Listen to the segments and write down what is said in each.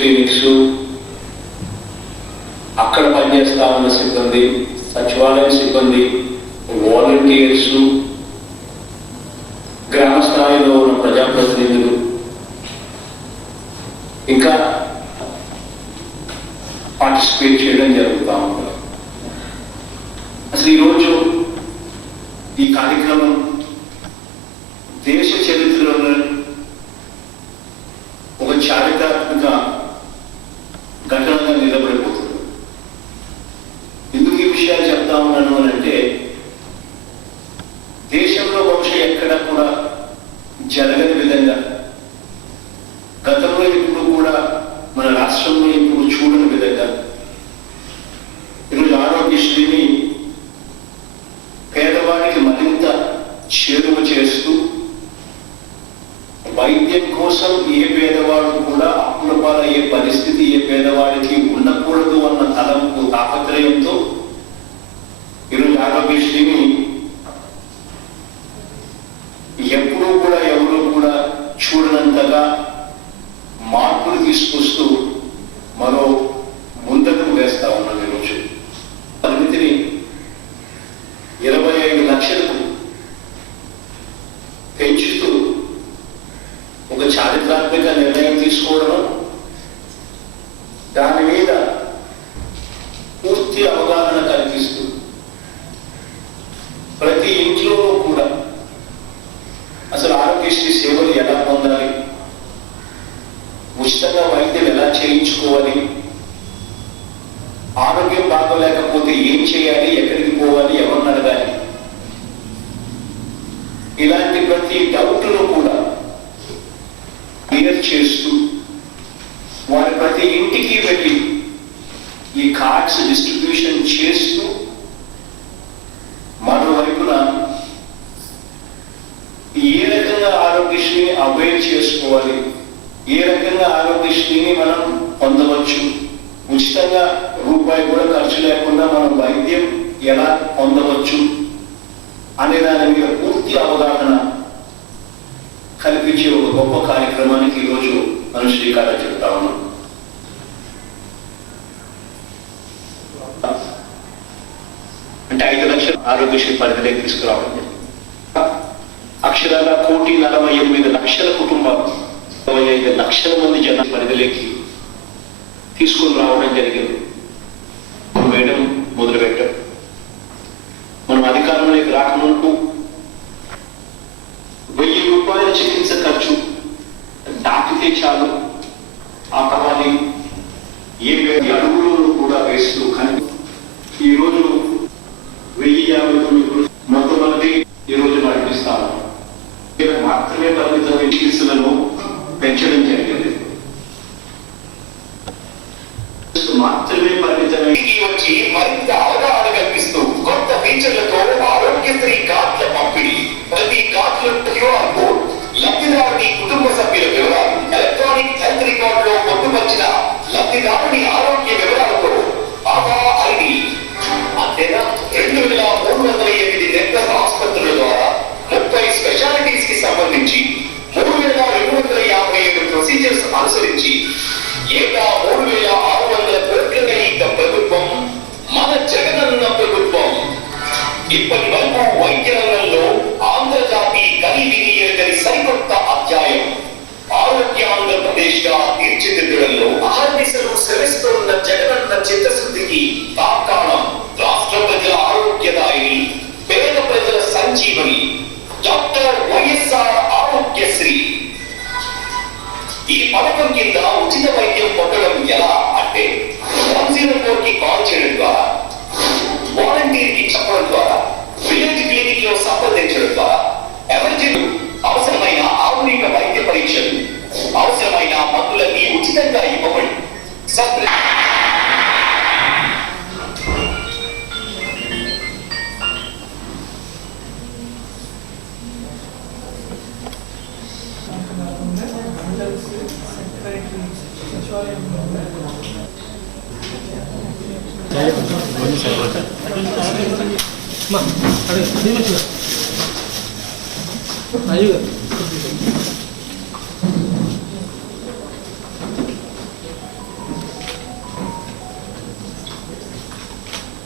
Clinics, అక్కడ పనిచేస్తా ఉన్న సిబ్బంది, సచివాలయ సిబ్బంది, వాలంటీర్స్, గ్రామ స్థాయిలో ఉన్న ప్రజాప్రతినిధులు, ఇంకా పార్టిసిపేట్ చేయడం జరుగుతూ ఉంటారు. అసలు ఈరోజు ఈ కార్యక్రమం దేశ చరిత్రలో ఒక చారిత్రాత్మక ఘటనగా నిలబడిపోతుంది. ఎందుకు ఈ విషయాలు చెప్తా ఉన్నాను అని అంటే, దేశంలో బహుశా ఎక్కడ కూడా జరగని విధంగా, గతంలో ఎప్పుడు కూడా మన రాష్ట్రంలో ఎప్పుడు చూడని విధంగా ఈరోజు ఆరోగ్యశ్రీని పేదవాడికి మరింత చేరువ చేస్తూ, వైద్యం కోసం ఏ పేదవాడు కూడా అప్పుల పాలయ్యే పరిస్థితి ఏ పేదవాడికి ఉండకూడదు అన్న తలంపు, తాపత్రయంతో ఈరోజు ఆరోగ్యశ్రీని ఎప్పుడూ కూడా ఎవరూ కూడా చూడనంతగా మార్పులు తీసుకొస్తూ మరో ముందడుగు వేస్తా ఉన్నాను. ఈరోజు పరిమితిని 25 లక్షలకు పెంచుతూ ఒక చారిత్రాత్మక నిర్ణయం తీసుకోవడం, దాని మీద పూర్తి అవగాహన కల్పిస్తూ ప్రతి ఇంట్లో కూడా అసలు ఆరోగ్యశ్రీ సేవలు ఎలా పొందాలి, ఉచితంగా వైద్యం ఎలా చేయించుకోవాలి, ఆరోగ్యం బాగోలేకపోతే ఏం చేయాలి, ఎక్కడికి పోవాలి, ఎవరిని అడగాలి, ఇలాంటి ప్రతి డౌట్ను కూడా క్లియర్ చేస్తూ వారి ప్రతి ఇంటికి వెళ్ళి ఈ కార్డ్స్ డిస్ట్రిబ్యూషన్ చేస్తూ, మరోవైపున ఏ రకంగా ఆరోగ్యశ్రీని అవైల్ చేసుకోవాలి, ఏ రకంగా ఆరోగ్యశ్రీని మనం పొందవచ్చు, ఉచితంగా రూపాయి కూడా ఖర్చు లేకుండా మనం వైద్యం ఎలా పొందవచ్చు అనే దాని మీద పూర్తి అవగాహన కల్పించే ఒక గొప్ప కార్యక్రమానికి ఈరోజు మనం శ్రీకారం చుడతా ఉన్నాం. అంటే 5 లక్షల ఆరోగ్యశ్రీ పరిధిలోకి తీసుకురావడం జరిగింది. అక్షరాల 1,48,00,000 కుటుంబాలు, 25 లక్షల మంది జన పరిధిలోకి తీసుకుని రావడం జరిగింది. వేయడం మొదలుపెట్టాం. మనం అధికారంలోకి రాకముందు 1000 రూపాయల చికిత్స ఖర్చు దాటితే చాలు, ఆ కావాలి ఏ అడుగులు కూడా వేస్తూ, కానీ ఈరోజు 1059 మొట్టమొదటి ఈరోజు నడిపిస్తాను మాత్రమే పరిమితమైన చికిత్సలను పెంచడం జరిగింది. మాత్రమే పరిమితమైన వచ్చి మరింత అవగాహన కల్పిస్తూ కొత్త ఫీచర్లతో ఆరోగ్యశ్రీ కార్డుల పంపిణీ, ప్రతి కార్డులో QR కోడ్, లబ్ధిదారుని కుటుంబ సభ్యుల వివరాలు, ఎలక్ట్రానిక్ హెల్త్ రికార్డులో పొందుపరిచిన లబ్ధిదారుని ఆరోగ్య వివరాలతో ఆధార్ ఐడి, అంతేనా 2,308 నెట్వర్క్ ఆసుపత్రుల ద్వారా 30 స్పెషాలిటీస్ కి సంబంధించి 3,257 ప్రొసీజర్స్ అనుసరించి ఏటా 3,600 కోట్ల ప్రభుత్వం మన జగనన్న ప్రభుత్వం. ఇప్పటి వరకు వైద్య రంగంలో ఆంధ్రజాతి కనివిని ఎరగని సరికొత్త అధ్యాయం ఆరోగ్య ఆంధ్రప్రదేశ్ గా తీర్చిదిద్దడంలో అహర్నిశలు శ్రమిస్తున్న జగనన్న చిత్తశుద్ధికి తార్కాణం రాష్ట్ర ప్రజల ఆరోగ్యదాయిని, పేద ప్రజల సంజీవని డాక్టర్ వైఎస్ఆర్ ఆరోగ్యశ్రీ. ఈ పథకం కింద ఉచిత వైద్యం పొందడం ఎలా అంటే, 104 కి కాల్ చేయడం ద్వారా, వాలంటీర్ కి చెప్పడం ద్వారా, విలేజ్ క్లినిక్ లో సంప్రదించడం ద్వారా, ఎమర్జెన్సీ అవసరమైన ఆధునిక వైద్య పరీక్షలు, అవసరమైన మందులన్నీ ఉచితంగా ఇవ్వబడి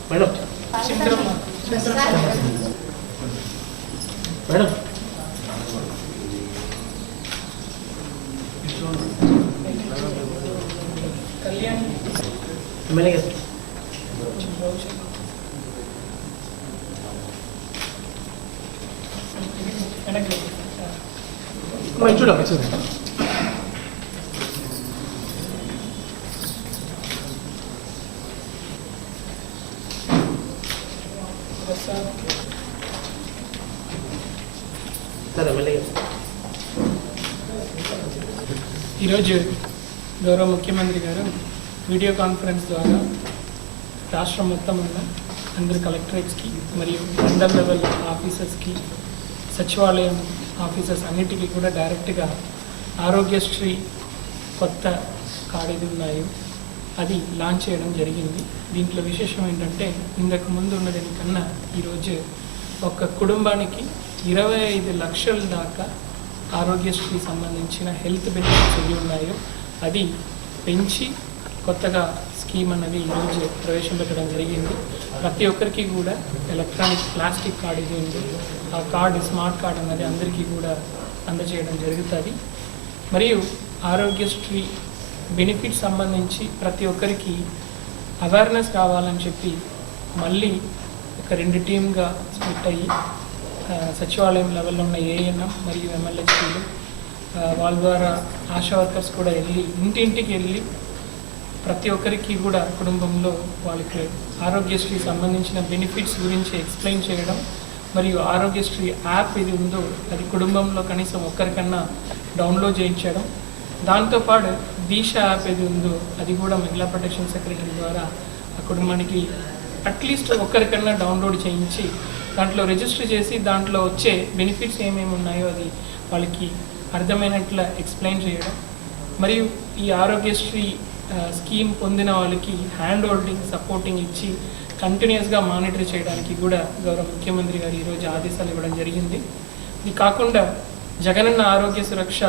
మేడం మేడం ఎమ్మెల్యే గారు చూడండి సరే ఎమ్మెల్యే గారు ఈరోజు గౌరవ ముఖ్యమంత్రి గారు వీడియో కాన్ఫరెన్స్ ద్వారా రాష్ట్రం మొత్తం ఉన్న అందరు కలెక్టరేట్స్కి మరియు మండల్ లెవెల్ ఆఫీసర్స్కి సచివాలయం ఆఫీసర్స్ అన్నిటికీ కూడా డైరెక్ట్గా ఆరోగ్యశ్రీ కొత్త కార్డు ఉన్నాయో అది లాంచ్ చేయడం జరిగింది. దీంట్లో విశేషం ఏంటంటే ఇంతకు ముందు ఉన్నదానికన్నా ఈరోజు ఒక కుటుంబానికి 25 లక్షల దాకా ఆరోగ్యశ్రీ సంబంధించిన హెల్త్ బెనిఫిట్స్ ఏవి ఉన్నాయో అది పెంచి కొత్తగా స్కీమ్ అన్నది ఈరోజు ప్రవేశపెట్టడం జరిగింది. ప్రతి ఒక్కరికి కూడా ఎలక్ట్రానిక్ ప్లాస్టిక్ కార్డు ఇది ఉంది. ఆ కార్డు స్మార్ట్ కార్డు అన్నది అందరికీ కూడా అందజేయడం జరుగుతుంది. మరియు ఆరోగ్యశ్రీ బెనిఫిట్స్ సంబంధించి ప్రతి ఒక్కరికి అవేర్నెస్ కావాలని చెప్పి మళ్ళీ ఒక 2 టీమ్గా స్ప్లిట్ అయ్యి సచివాలయం లెవెల్లో ఉన్న ఏఎన్ఎం మరియు ఎమ్మెల్యేలు వాళ్ళ ద్వారా ఆశా వర్కర్స్ కూడా వెళ్ళి ఇంటింటికి వెళ్ళి ప్రతి ఒక్కరికి కూడా కుటుంబంలో వాళ్ళకి ఆరోగ్యశ్రీ సంబంధించిన బెనిఫిట్స్ గురించి ఎక్స్ప్లెయిన్ చేయడం మరియు ఆరోగ్యశ్రీ యాప్ ఏది ఉందో అది కుటుంబంలో కనీసం ఒక్కరికన్నా డౌన్లోడ్ చేయించడం, దాంతోపాటు దీక్ష యాప్ ఏది ఉందో అది కూడా మహిళా ప్రొటెక్షన్ సెక్రటరీ ద్వారా ఆ కుటుంబానికి అట్లీస్ట్ ఒక్కరికన్నా డౌన్లోడ్ చేయించి దాంట్లో రిజిస్టర్ చేసి దాంట్లో వచ్చే బెనిఫిట్స్ ఏమేమి ఉన్నాయో అది వాళ్ళకి అర్థమైనట్లు ఎక్స్ప్లెయిన్ చేయడం, మరియు ఈ ఆరోగ్యశ్రీ స్కీమ్ పొందిన వాళ్ళకి హ్యాండ్ హోల్డింగ్ సపోర్టింగ్ ఇచ్చి కంటిన్యూస్గా మానిటర్ చేయడానికి కూడా గౌరవ ముఖ్యమంత్రి గారు ఈరోజు ఆదేశాలు ఇవ్వడం జరిగింది. ఇది కాకుండా జగనన్న ఆరోగ్య సురక్ష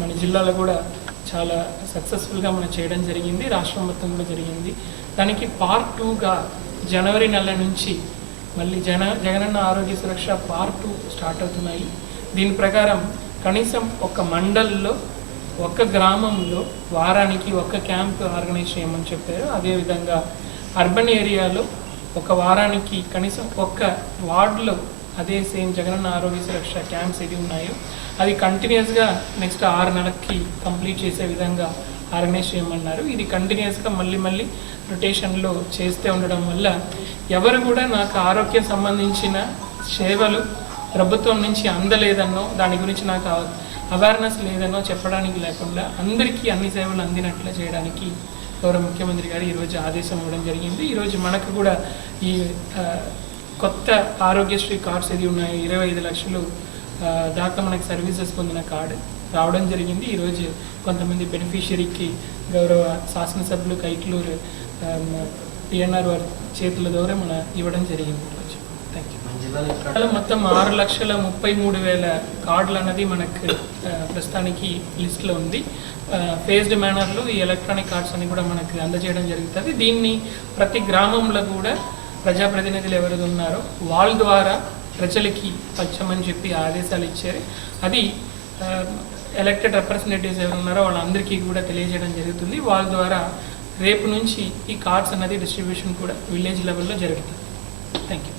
మన జిల్లాలో కూడా చాలా సక్సెస్ఫుల్గా మనం చేయడం జరిగింది, రాష్ట్రం మొత్తంలో జరిగింది. దానికి పార్ట్ 2గా జనవరి నెల నుంచి మళ్ళీ జగనన్న ఆరోగ్య సురక్ష పార్ట్ 2 స్టార్ట్ అవుతున్నాయి. దీని ప్రకారం కనీసం ఒక మండల్లో ఒక గ్రామంలో వారానికి ఒక క్యాంప్ ఆర్గనైజ్ చేయమని చెప్పారు. అదేవిధంగా అర్బన్ ఏరియాలో ఒక వారానికి కనీసం ఒక్క వార్డులో అదే సేమ్ జగనన్న ఆరోగ్య సురక్ష క్యాంప్స్ ఏది ఉన్నాయో అది కంటిన్యూస్గా నెక్స్ట్ 6 నెలలకి కంప్లీట్ చేసే విధంగా ఆర్గనైజ్ చేయమన్నారు. ఇది కంటిన్యూస్గా మళ్ళీ రొటేషన్లో చేస్తూ ఉండడం వల్ల ఎవరు కూడా నాకు ఆరోగ్యం సంబంధించిన సేవలు ప్రభుత్వం నుంచి అందలేదన్నో దాని గురించి నాకు అవేర్నెస్ లేదనో చెప్పడానికి లేకుండా అందరికీ అన్ని సేవలు అందినట్లు చేయడానికి గౌరవ ముఖ్యమంత్రి గారు ఈరోజు ఆదేశం ఇవ్వడం జరిగింది. ఈరోజు మనకు కూడా ఈ కొత్త ఆరోగ్యశ్రీ కార్డ్స్ ఏది ఉన్నాయో 25 లక్షలు దాకా మనకి సర్వీసెస్ పొందిన కార్డు రావడం జరిగింది. ఈరోజు కొంతమంది బెనిఫిషియరీకి గౌరవ శాసనసభ్యులు కైట్లూరు పిఎన్ఆర్ వారి చేతుల ద్వారా మన ఇవ్వడం జరిగింది. Thank you. మొత్తం 6,33,000 కార్డులు అన్నది మనకు ప్రస్తుతానికి లిస్ట్లో ఉంది. ఫేజ్డ్ మేనర్లో ఈ ఎలక్ట్రానిక్ కార్డ్స్ అన్ని కూడా మనకు అందజేయడం జరుగుతుంది. దీన్ని ప్రతి గ్రామంలో కూడా ప్రజాప్రతినిధులు ఎవరైతే ఉన్నారో వాళ్ళ ద్వారా ప్రజలకి పంచమని చెప్పి ఆదేశాలు ఇచ్చారు. అది ఎలక్టెడ్ రిప్రజెంటేటివ్స్ ఎవరు ఉన్నారో వాళ్ళందరికీ కూడా తెలియజేయడం జరుగుతుంది. వాళ్ళ ద్వారా రేపు నుంచి ఈ కార్డ్స్ అన్నది డిస్ట్రిబ్యూషన్ కూడా విలేజ్ లెవెల్లో జరుగుతుంది. Thank you.